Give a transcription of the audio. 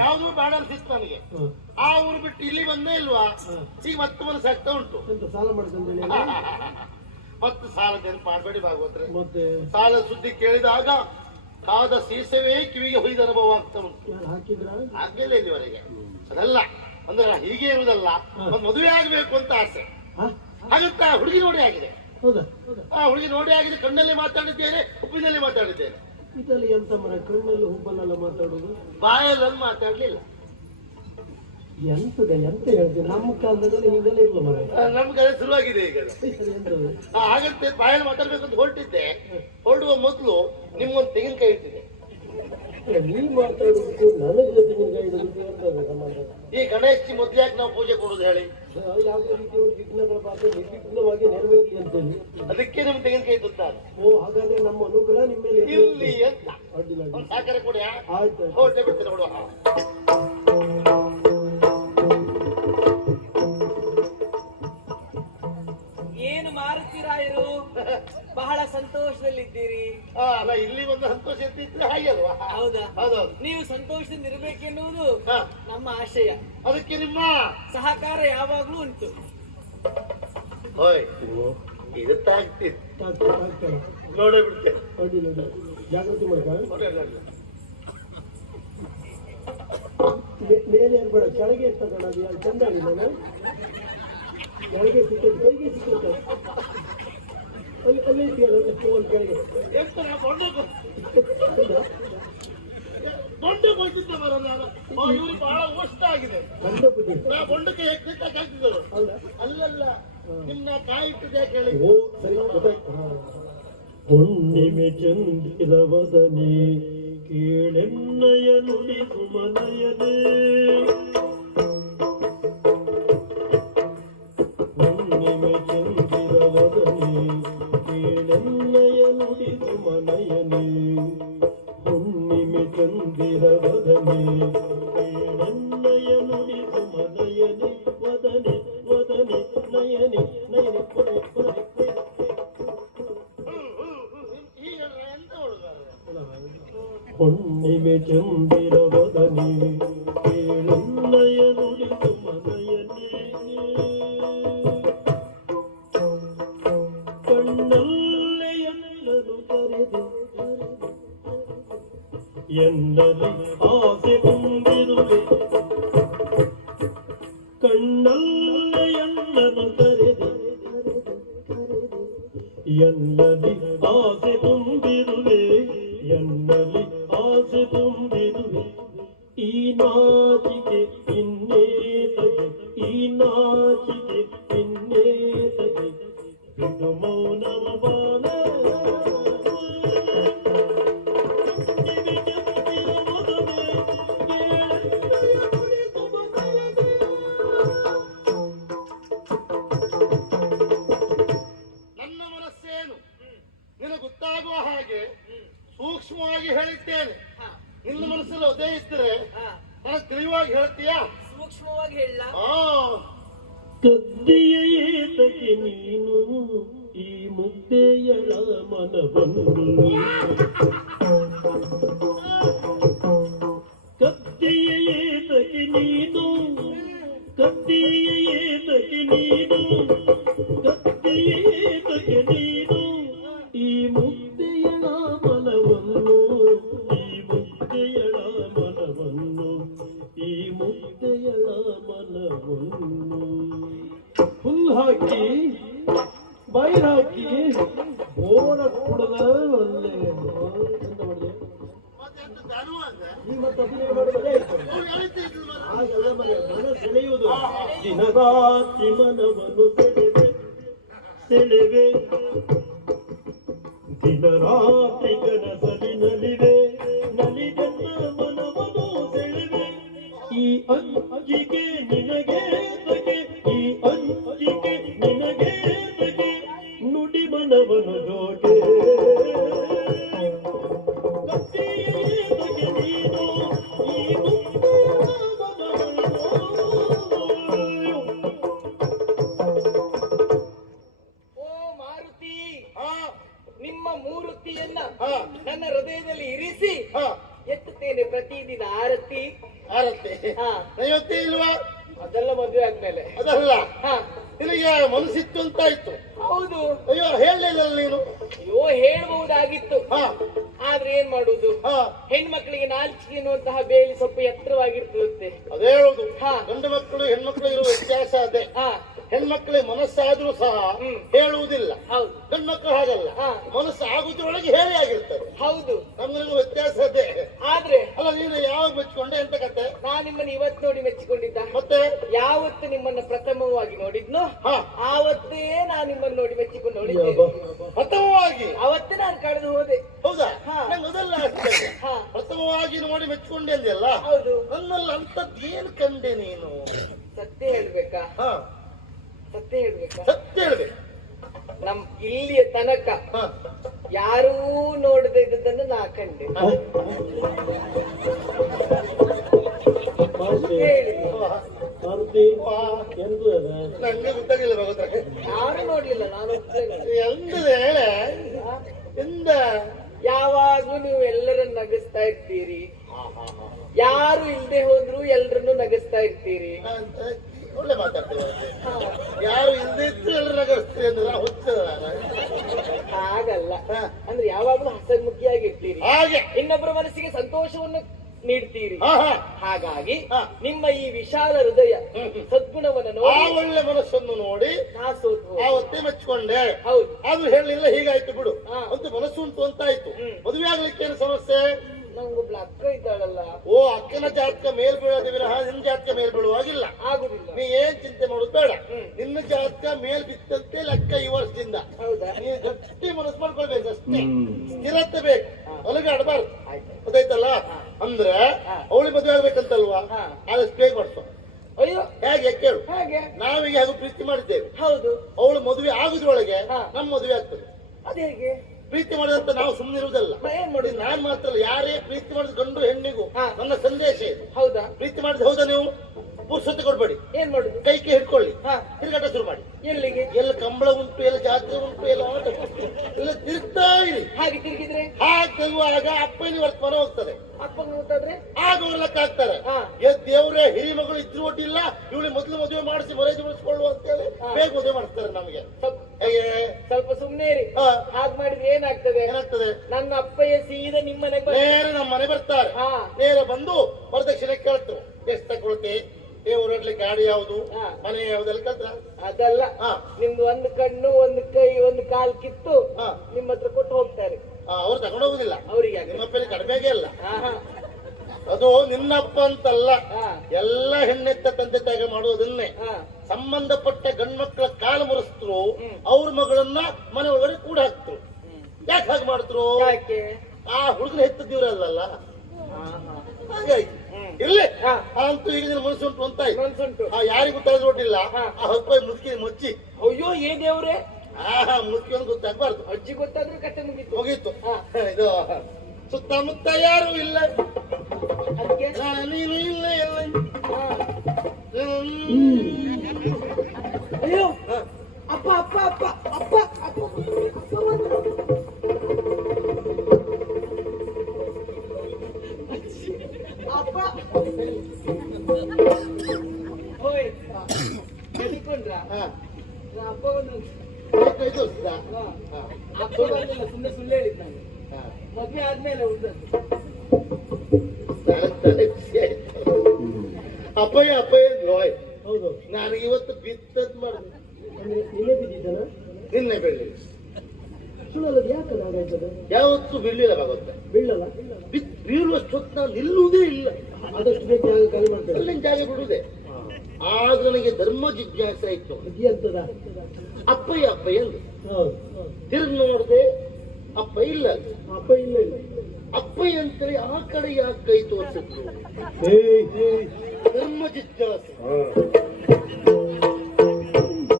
ಯಾವ್ದು ಬೇಡ ಅನ್ಸಿತ್ತು ನನಗೆ. ಆ ಊರು ಬಿಟ್ಟು ಇಲ್ಲಿ ಬಂದೇ ಇಲ್ವಾ, ಈಗ ಮತ್ತೆ ಮನಸ್ಸಾಗ್ತಾ ಉಂಟು. ಸಾಲ ಮಾಡ್ಕೊಂಡೇಳಿ ಮತ್ತೆ ಸಾಲದ ನೆನಪು ಮಾಡಬೇಡಿ ಭಾಗವತ್ರೆ. ಮತ್ತೆ ಸಾಲ ಸುದ್ದಿ ಕೇಳಿದಾಗ ಕಾದ ಸೀಸವೇ ಕಿವಿಗೆ ಹೊಯ್ದ ಅನುಭವ ಆಗ್ತಾ ಉಂಟು. ಹಾಕಿದ್ರ ಆಗ್ಲಿಲ್ಲ ಇಲ್ಲಿವರೆಗೆ. ಅದಲ್ಲ ಅಂದ್ರೆ ಹೀಗೆ ಇರುವುದಲ್ಲ, ಒಂದು ಮದುವೆ ಆಗ್ಬೇಕು ಅಂತ ಆಸೆ. ಹಾಗಂತ ಹುಡುಗಿ ನೋಡಿ ಆಗಿದೆ. ಹೌದಾ? ಆ ಹುಡುಗಿ ನೋಡಿ ಆಗಿದೆ. ಕಣ್ಣಲ್ಲೇ ಮಾತಾಡಿದ್ದೇನೆ, ಹುಬ್ಬಿನಲ್ಲೇ ಮಾತಾಡಿದ್ದೇನೆ. ಇದರಲ್ಲಿ ಎಂತ ಮರ, ಕಣ್ಣಲ್ಲಿ ಹುಬ್ಬಲ್ಲೆಲ್ಲ ಮಾತಾಡುದು, ಬಾಯಲ್ಲೊಂದು ಮಾತಾಡ್ಲಿಲ್ಲ. ಎಂತ ಹೇಳ್ತೀವಿ, ನಮ್ಮ ಕಾಲದಲ್ಲಿ ಹೀಗೆಲ್ಲ ಇಲ್ಲ ಮರ. ನಮ್ಗೆ ಅದೇ ಶುರುವಾಗಿದೆ ಈಗ. ಹಾಗಂತೆ ಬಾಯಲ್ಲಿ ಮಾತಾಡ್ಬೇಕಂತ ಹೊರಟಿದ್ದೆ. ಹೊರಡುವ ಮೊದಲು ನಿಮ್ಗೊಂದು ತೆಂಗಿನಕಾಯಿ ಇಟ್ಟಿದೆ. ನೀವ್ ಮಾತಾಡೋದಕ್ಕೂ ನನಗೆ ತೆಂಗಿನಕಾಯಿ ಇಡೋದಕ್ಕೆ ಈ ಗಣೇಶಿ ಮೊದ್ಲ್ಯಾಕೆ ನಾವು ಪೂಜೆ ಕೊಡುದು ಹೇಳಿ? ಯಾವುದೇ ರೀತಿಯ ವಿಘ್ನಗಳ ಪಾತ್ರ ನಿರ್ವಿಘ್ನವಾಗಿ ನೆರವೇರಲಿ ಅಂತೇಳಿ ಅದಕ್ಕೆ ನಿಮ್ ತೆಂಗಿನಕಾಯಿ ಇದ್ದಾನೆ. ಓ, ಹಾಗಾದ್ರೆ ನಮ್ಮ ಅನುಗ್ರಹ ನಿಮ್ಮ ಮೇಲೆ ಇರ್ಲಿ ಅಂತ. ಅಡ್ಡಿಲ್ಲ. ಸಾಕರೆ ಕೊಡಿ. ಆಯ್ತು, ಹೊರಟೆ ಬಿಡ್ತೇನೆ ನೋಡುವ. ಏನು ಮಾರುತ್ತೀರಾಯರು, ಬಹಳ ಸಂತೋಷದಲ್ಲಿದ್ದೀರಿ. ಅಲ್ಲ, ಇಲ್ಲಿ ಒಂದು ಸಂತೋಷ ಇರ್ತಿದ್ರೆ ಹಾಗೆ ಅಲ್ವಾ? ಹೌದಾ? ಹೌದೌದು. ನೀವು ಸಂತೋಷದಿಂದ ಇರಬೇಕೆನ್ನುವುದು ಹಾ, ನಮ್ಮ ಆಶಯ. ಅದಕ್ಕೆ ನಿಮ್ಮ ಸಹಕಾರ ಯಾವಾಗ್ಲೂ ಉಂಟು. ಹೋಯ್ ಇರುತ್ತಾಗ್ತಿತ್ತು ನೋಡೇ ಬಿಡ್ತೇನೆ. ಅಡ್ಡಿಲ್ಲ, ಜಾಗೃತಿ ಮಾಡ್ಕ. ಮೇಲೆ ಏರ್ಬೇಡ, ಕೆಳಗೆ ಇರ್ತದ. ಚಂದ ಆಗಿ ನಾನು ಕೆಳಗೆ ಸಿಕ್ಕದು, ಕೈಗೆ ಸಿಕ್ಕುತ್ತ ಅಲ್ಲಿ ಅಲ್ಲೇ ಒಂದು ಕೆಳಗೆ ಬೊಂಡೆ ಕೊಯ್ತಿದ್ದ ಬರ ನಾನು. ಇವ್ರು ಬಹಳ ಓಷ್ಟ ಆಗಿದೆ. ಬೊಂಡಕ್ಕೆ ಹಾಕ್ತಿದ್ದರು. ಅಲ್ಲಲ್ಲ, ನಿಮ್ನ ಕಾಯಿ ಇಟ್ಟಿದ್ದೆ ಕೇಳಿ. ಓ ಸರಿ, ಗೊತ್ತಾಯ್ತು. ಹುಣ್ಣಿಮೆ ಚಂದಿರ ವದನೆ ಕೇಳೆನ್ನಯ ನುಡಿ ಸುಮನಯನೇ. ಹುಣ್ಣಿಮೆ ಚಂದಿರ ವದನೆ ಕೇಳೆನ್ನಯ ನುಡಿ ಸುಮನಯನೇ. ಹುಣ್ಣಿಮೆ ಚಂದಿರ ವದನೆ ಕೇಳೆನ್ನಯ ನುಡಿ ಸುಮನಯನೇ. ವದನೆ ವದನೆ ನಯನೆ ನಯನೆ ಕೊಡೆ ಕೊಡೆ. ಹುಣ್ಣಿಮೆ ಚಂದಿರ ವದನೆ ಕೇಳೆನ್ನಯ ನುಡಿ ಸುಮನಯನೇ. ಕಣ್ಣಲ್ಲೇ ಎಲ್ಲರೂ ಕರೆದು ಎನ್ನಲಿ ಆಸೆ ತುಂಬಿರುವೆ. ಕಣ್ಣಲ್ಲೇ ಎಲ್ಲರೂ ಕರೆದು ಎನ್ನಲಿ ಆಸೆ ತುಂಬಿರುವೆ. ಎನ್ನಲಿ ಆಸೆ ತುಂಬಿರುವೆ. ಈ ನಾಚಿಕೆ ಇನ್ನೇತಗೆ, ಈ ನಾಚಿಕೆ ಇನ್ನೇತಗೆ. ಇದು ಮೌನವ ಬಾನ ಸೂಕ್ಷ್ಮವಾಗಿ ಹೇಳಿದ್ದೇನೆ. ನಿನ್ನ ಮನಸ್ಸಲ್ಲಿ ಅದೇ ಇದ್ರೆ ನನಗೆ ತಿಳಿವಾಗಿ ಹೇಳ್ತೀಯಾ? ಸೂಕ್ಷ್ಮವಾಗಿ ಹೇಳ. ಕದ್ದಿಯ ಏತಕ್ಕೆ ನೀನು ಈ ಮುದ್ದೆಯಳ ಮನವನ್ನು. ಕದ್ದಿಯ ಏತಕ್ಕೆ ನೀನು, ಕದ್ದಿಯ ಏತಕ್ಕೆ ನೀನು, ಕದ್ದಿಯ ಏತಕ್ಕೆ ನೀನು ಈ ಮುದ್ದೆಯಳ ಮನವನ್ನು. ಈ ಮುದ್ದೆಯಳ ಮನವನ್ನು, ಈ ಮುದ್ದೆಯಳ ಮನವನ್ನು. ಹುಲ್ ಹಾಕಿ ಬೈರ್ ಹಾಕಿ ಬೋರ ಕುಡದ ಒಳ್ಳೆ ಎಂತ ಮಾಡಿದೆ. ಮತ್ತೆ ಅಭಿನಯ ಮಾಡೋದೇ ಹಾಗೆಲ್ಲ ಮನ ಸೆಳೆಯುವುದು. ದಿನರಾತ್ರಿ ಮನವನ್ನು ಸೆಳೆವೆ ಸೆಳೆವೆ. ದಿನರಾತ್ರಿ ಕನಸಲಿ ನಲಿವೆ ನಲಿದೆನ್ನ ಮನವನ್ನು ಸೆಳೆವೆ. ಈ ಅಂಜಿಕೆ ನಿನಗೆ ತಗೆ, ಈ ಅಂಜಿಕೆ ನಿನಗೆ ತಗೆ. ನುಡಿ ಮನವನು ಜೋಕೆ ಕತ್ತಿಗೆ ನೀನು ಈ ನಿಮ್ಮ ಮೂರ್ತಿಯನ್ನ ನನ್ನ ಹೃದಯದಲ್ಲಿ ಇರಿಸಿ ಎತ್ತುತ್ತೇನೆ ಪ್ರತಿದಿನ ಆರತಿ. ಆರತಿ ಹಾ ನೈವತ್ತಿ ಇಲ್ವಾ? ಅದೆಲ್ಲ ಮದುವೆ ಆದ್ಮೇಲೆ. ಅದಲ್ಲ, ಹಾ ನಿನಗೆ ಮನಸ್ಸಿತ್ತು ಅಂತ ಆಯ್ತು. ಹೌದು. ಅಯ್ಯೋ ಹೇಳಲಿಲ್ಲ ನೀನು. ಅಯ್ಯೋ ಹೇಳ್ಬಹುದಾಗಿತ್ತು, ಹಾ ಆದ್ರೆ ಏನ್ ಮಾಡುದು, ಹಾ ಹೆಣ್ಮಕ್ಳಿಗೆ ನಾಲ್ಚಿಗೆ ಎನ್ನುವಂತಹ ಬೇಲಿ ಸ್ವಲ್ಪ ಎತ್ತರವಾಗಿರ್ತದಂತೆ. ಅದೇ ಹೇಳುದು. ಹಾ. ಗಂಡು ಮಕ್ಕಳು ಹೆಣ್ಮಕ್ಳು ಇರುವ ವ್ಯತ್ಯಾಸ ಅದೇ. ಹಾ ಹೆಣ್ಮಕ್ಳಿಗೆ ಮನಸ್ಸಾದ್ರೂ ಸಹ ಹೇಳುವುದಿಲ್ಲ. ಹೌದು. ಗಂಡ್ಮಕ್ಳು ಹಾಗಲ್ಲ, ಹಾ. ಮನಸ್ಸು ಆಗುದ್ರೊಳಗೆ ಹೇಳಿ ಆಗಿರ್ತಾರೆ. ಹೌದು. ನಮ್ಗೆ ವ್ಯತ್ಯಾಸ ಅದೇ. ಆದ್ರೆ ಅಲ್ಲ, ನೀನು ಯಾವಾಗ ಮೆಚ್ಕೊಂಡೆ ಎಂತ ಕತೆ? ನಾನ್ ನಿಮ್ಮನ್ನ ಇವತ್ತು ನೋಡಿ ಮೆಚ್ಚಿಕೊಂಡಿದ್ದ. ಮತ್ತೆ ಯಾವತ್ತು ನಿಮ್ಮನ್ನ ಪ್ರಥಮವಾಗಿ ನೋಡಿದ್ನೋ ಹಾ ಆವತ್ತೇ ನಾನ್ ನಿಮ್ಮನ್ನ ನೋಡಿ ಮೆಚ್ಚಿಕೊಂಡು ನೋಡಿದ್ದೆ. ಪ್ರಥಮವಾಗಿ ಅವತ್ತೇ ನಾನು ಕಳೆದು ಹೋದೆ. ಹೌದಾ? ಹಾ. ನಂಗೆ ಅದೆಲ್ಲ ಆಗ್ತದೆ. ಹಾ ಪ್ರಥಮವಾಗಿ ನೋಡಿ ಮೆಚ್ಕೊಂಡೆ ಅಂದೆಲ್ಲ, ಹೌದು. ನನ್ನಲ್ಲಿ ಅಂತದ್ದೇನು ಕಂಡೆ ನೀನು? ಸತ್ಯ ಹೇಳ್ಬೇಕಾ? ಹಾ ಸತ್ಯ ಹೇಳ್ಬೇಕಾ? ಸತ್ಯ ಹೇಳ್ಬೇಕು. ನಮ್ ಇಲ್ಲಿಯ ತನಕ ಹಾ ಯಾರೂ ನೋಡದೆ ಇದ್ದದನ್ನು ನಾ ಕಂಡೆ. ಹೇಳಿ. ಮಾರುತಿ ಎಂತದ ನಂಗೆ ಗೊತ್ತಾಗಿಲ್ಲ ಭಗವತ್ರೆ. ಯಾರು ನೋಡ್ಲಿಲ್ಲ, ನಾನು ಒಬ್ಳೇ. ಎಂದದ ಹೇಳೆ ಎಂದ? ಯಾವಾಗ್ಲೂ ನೀವು ಎಲ್ಲರನ್ನ ನಗಿಸ್ತಾ ಇರ್ತೀರಿ, ಯಾರು ಇಲ್ದೆ ಹೋದ್ರು ಎಲ್ರನ್ನು ನಗಿಸ್ತಾ ಇರ್ತೀರಿ. ಒಳ್ಳೆ ಮಾತಾಡ್ತೇವೆ. ಯಾರು ಇಲ್ಲದೆ ಇತ್ತು ಎಲ್ಲರೂ ನಗರ್ಸ್ತೀರಿ ಅಂದ್ರೆ ಹುಚ್ಚದ ಹಾಗಲ್ಲ, ಅಂದ್ರೆ ಯಾವಾಗ್ಲೂ ಹಸನ್ಮುಖಿಯಾಗಿ ಇರ್ತೀರಿ, ಹಾಗೆ ಇನ್ನೊಬ್ಬರ ಮನಸ್ಸಿಗೆ ಸಂತೋಷವನ್ನು ನೀಡ್ತೀರಿ. ಹಾ ಹಾ ಹಾಗಾಗಿ ಹಾ. ನಿಮ್ಮ ಈ ವಿಶಾಲ ಹೃದಯ ಸದ್ಗುಣವನ್ನು ಆ ನೋಡಿ ಒಳ್ಳೆ ಮನಸ್ಸನ್ನು ನೋಡಿ ನಾ ಸೋತು ಹೋದೆ. ಆವತ್ತೇ ಮೆಚ್ಕೊಂಡೆ. ಹೌದು. ಆದ್ರೂ ಹೇಳಲಿಲ್ಲ, ಹೀಗಾಯ್ತು ಬಿಡು. ಹಾ. ಅಂತೂ ಮನಸ್ಸು ಉಂಟು ಅಂತ ಆಯ್ತು. ಮದುವೆ ಆಗ್ಲಿಕ್ಕೆ ಏನು ಸಮಸ್ಯೆ? ನಂಗೊಬ್ಳ ಅಕ್ಕ ಇದ್ದಾಳಲ್ಲ. ಓ, ಅಕ್ಕನ ಜಾತಕ ಮೇಲ್ ಬೀಳೋದು ವಿನಃ ನಿನ್ನ ಜಾತಕ ಮೇಲ್ ಬೀಳುವಾಗಿಲ್ಲ. ಆಗುದಿಲ್ಲ. ನೀ ಏನ್ ಚಿಂತೆ ಮಾಡೋದು ಬೇಡ. ನಿನ್ನ ಜಾತಕ ಮೇಲ್ ಬಿತ್ತಂತೆ ಲೆಕ್ಕ ಈ ವರ್ಷದಿಂದ. ಹೌದಾ? ನೀ ಗಟ್ಟಿ ಮನಸ್ಸು ಮಾಡ್ಕೊಳ್ಬೇಕು ಅಷ್ಟೇ. ಸ್ಥಿರತೆ ಬೇಕು, ಹೊಲಗೆ ಆಡಬಾರ್ದು. ಆಯ್ತು. ಗೊತ್ತಾಯ್ತಲ್ಲ? ಅಂದ್ರೆ ಅವಳಿಗೆ ಮದುವೆ ಆಗ್ಬೇಕಂತಲ್ವಾ? ಹಾ. ಆದಷ್ಟು ಬೇಗ ಮಾಡ್ಸೋ. ಅಯ್ಯೋ ಹೇಗೆ ಕೇಳು. ಹಾಗೆ ನಾವೀಗ ಹಾಗೂ ಪ್ರೀತಿ ಮಾಡಿದ್ದೇವೆ. ಹೌದು. ಅವಳು ಮದುವೆ ಆಗುದ್ರೊಳಗೆ ಹಾ. ನಮ್ಮ ಮದುವೆ ಆಗ್ತದೆ. ಅದೇಗೆ? ಪ್ರೀತಿ ಮಾಡಿದಂತ ನಾವು ಸುಮ್ಮನಿರುವುದಲ್ಲ. ಏನ್ ಮಾಡುದು? ನಾನ್ ಮಾತ್ರ ಅಲ್ಲ, ಯಾರೇ ಪ್ರೀತಿ ಮಾಡಿದ ಗಂಡು ಹೆಣ್ಣಿಗೂ ಹಾ. ನನ್ನ ಸಂದೇಶ ಇದೆ. ಹೌದಾ? ಪ್ರೀತಿ ಮಾಡಿದ ಹೌದಾ ನೀವು? ಪುರ್ಸೊತ್ತು ಕೊಡ್ಬೇಡಿ, ಏನ್ ಮಾಡುದು? ಕೈ ಹಿಡ್ಕೊಳ್ಳಿ, ಹಾ. ತಿರುಗಾಟ ಶುರು ಮಾಡಿ. ಎಲ್ಲಿಗೆ? ಎಲ್ಲ ಕಂಬಳ ಉಂಟು, ಎಲ್ಲ ಜಾತ್ರೆ ಉಂಟು, ಎಲ್ಲ ಆಟ ಉಂಟು, ಎಲ್ಲ ತಿರುಗ್ತಾ ಇರಿ. ಹಾಗೆ ತಿರುಗಿದ್ರೆ ಹಾಗೆ ತೆಗುವಾಗ ಅಪ್ಪನ ವರ್ತಮಾನ ಹೋಗ್ತದೆ. ಅಪ್ಪಂಗೆ ಗೊತ್ತಾದ್ರೆ ಆಗ ಅವ್ರು ಲೆಕ್ಕ ಹಾಕ್ತಾರೆ. ಹಾ. ದೇವ್ರೆ ಹಿರಿ ಮಗಳು ಇದ್ರು ಒಡ್ಡಿಲ್ಲ, ಇವಳು ಮೊದಲು ಮದುವೆ ಮಾಡಿಸಿ ಮರ್ಯಾದೆ ಉಳಿಸ್ಕೊಳ್ಳುವ ಅಂತೇಳಿ ಬೇಗ ಮದುವೆ ಮಾಡಿಸ್ತಾರೆ ನಮಗೆ. ಹೇಗೆ? ಸ್ವಲ್ಪ ಸುಮ್ನೆ ಇರಿ. ಹಾ. ಹಾಗ್ ಮಾಡಿದ್ರೆ ಏನಾಗ್ತದೆ? ಏನಾಗ್ತದೆ? ನನ್ನ ಅಪ್ಪಯ್ಯ ಸೀದಾ ನಿಮ್ಮ ಮನೆಗೆ ನೇರ ನಮ್ಮ ಮನೆ ಬರ್ತಾರೆ. ಹಾ. ನೇರ ಬಂದು ವರದಕ್ಷಿಣೆ ಕೇಳ್ತು. ಎಷ್ಟು ತಗೊಳ್ತಿ? ಹೊರಡ್ಲಿಕ್ಕೆ ಗಾಡಿ ಯಾವುದು, ಹಾ. ಮನೆ ಯಾವ್ದೆಲ್ಲ ಕಲ್ತ್ರ? ಅದಲ್ಲ, ಹಾ. ನಿಮ್ದು ಒಂದು ಕಣ್ಣು, ಒಂದು ಕೈ, ಒಂದು ಕಾಲ್ ಕಿತ್ತು ಹಾ. ನಿಮ್ಮ ಹತ್ರ ಕೊಟ್ಟು ಹೋಗ್ತಾರೆ. ಅವ್ರು ತಗೊಂಡೋಗುದಿಲ್ಲ. ಅವರಿಗೆ ನಿಮ್ಮಪ್ಪನ ಕಡಿಮೆಗೆ ಅಲ್ಲ. ಹಾ. ಅದು ನಿನ್ನಪ್ಪ ಅಂತಲ್ಲ, ಹಾ. ಎಲ್ಲ ಹೆಣ್ಣೆತ್ತ ತಂದೆ ತಾಯಿಗೆ ಮಾಡುವುದನ್ನೇ. ಹಾ. ಸಂಬಂಧಪಟ್ಟ ಗಂಡ್ಮಕ್ಳ ಕಾಲು ಮುರಿಸ್ತರು, ಅವ್ರ ಮಗಳನ್ನ ಮನೆ ಒಳಗಡೆ ಕೂಡ ಹಾಕ್ತರು. ಯಾಕೆ ಹಾಗೆ ಮಾಡ್ತರು? ಯಾಕೆ? ಆ ಹುಡುಗನ ಹೆತ್ತದಿವ್ರಲ್ಲ. ಹಾ, ಹಾ. ಹಾಗಾಗಿ ಇರ್ಲಿ. ಹಾ. ಅಂತೂ ಈಗ ನಿನ್ನ ಮನಸ್ಸುಂಟು ಅಂತ ಆಯ್ತು. ಮನ್ಸುಂಟು. ಯಾರಿಗೂ ಗೊತ್ತಾದ್ರು ಒಟ್ಟಿಲ್ಲ. ಹಾ. ಆ ಹಬ್ಬ ಮುದುಕಿ ಮುಚ್ಚಿ ಅಯ್ಯೋ ಏ ದೇವ್ರೆ, ಮುದುಕಿ ಒಂದು ಗೊತ್ತಾಗ್ಬಾರ್ದು. ಅಜ್ಜಿ ಗೊತ್ತಾದ್ರೆ ಕತೆ ಮುಗೀತು. ಮುಗೀತು. ಹಾ. ಇದು ಸುತ್ತಮುತ್ತ ಯಾರು ಇಲ್ಲ, ಅದಕ್ಕೆ ನೀನು ಇಲ್ಲ ಎಲ್ಲ. ಹಾ. ಅಯ್ಯೋ ಹಾ. ಅಪ್ಪ ಅಪ್ಪ ಅಪ್ಪ ಅಪ್ಪ ಅಪ್ಪ ಅಪ್ಪ ಹೋಯ್ ಎಲ್ಲಿಕೊಂಡ್ರ? ಹಾ. ಅಪ್ಪ ಒಂದು ಇದು ಸುದ್ದ? ಹಾ. ಹಾ. ಅಪ್ಪ ಬಂದಿಲ್ಲ, ಸುಮ್ಮನೆ ಸುಳ್ಳು ಹೇಳಿದ್ ನಾನು. ಹಾ. ಮದ್ವೆ ಆದ್ಮೇಲೆ ಉಳ್ದದ್ದು. ತಲೆ ಬಿಸಿ ಆಯ್ತು. ಅಪ್ಪಯ್ಯ ಅಪ್ಪಯ್ಯ ನೋಯ್. ಹೌದು. ನನಗೆ ಇವತ್ತು ಬಿತ್ತದ್ ಮಾಡಿದೆ. ಅಂದ್ರೆ ನಿನ್ನೆ ಬಿದ್ದಿದ್ದಾನ? ನಿನ್ನೆ ಬೆಳ್ಳಿ ಸುಳ್ಳಲ್ಲ, ಯಾಕಲ್ಲ ಹಾಗಾಯ್ತದೆ? ಯಾವತ್ತೂ ಬೀಳಲಿಲ್ಲ ಭಗವಂತ. ಬೀಳಲ್ಲ. ಬೀಳುವಷ್ಟೊತ್ತು ನಾನು ನಿಲ್ಲುವುದೇ ಇಲ್ಲ. ಆದಷ್ಟು ಬೇಗ ಜಾಗ ಖಾಲಿ ಮಾಡ್ತೇವೆ. ಅಲ್ಲಿನ ಜಾಗ ಬಿಡುವುದೇ. ಆಗ ನನಗೆ ಧರ್ಮ ಜಿಜ್ಞಾಸೆ ಆಯ್ತು. ಅಜ್ಜಿ ಆಗ್ತದ? ಅಪ್ಪಯ್ಯ ಅಪ್ಪಯ್ಯ ಅಂದೆ. ಹೌದು. ತಿರುಗಿ ನೋಡಿದೆ, ಅಪ್ಪ ಇಲ್ಲ. ಅಪ್ಪ ಇಲ್ಲ ಇಲ್ಲ. ಅಪ್ಪಯ್ಯ ಅಂತೇಳಿ ಆ ಕಡೆ ಯಾಕೆ ಕೈ ತೋರಿಸಿದ್ರು? ಏಯ್, ಏಯ್. ಧರ್ಮ ಜಿಜ್ಞಾಸೆ.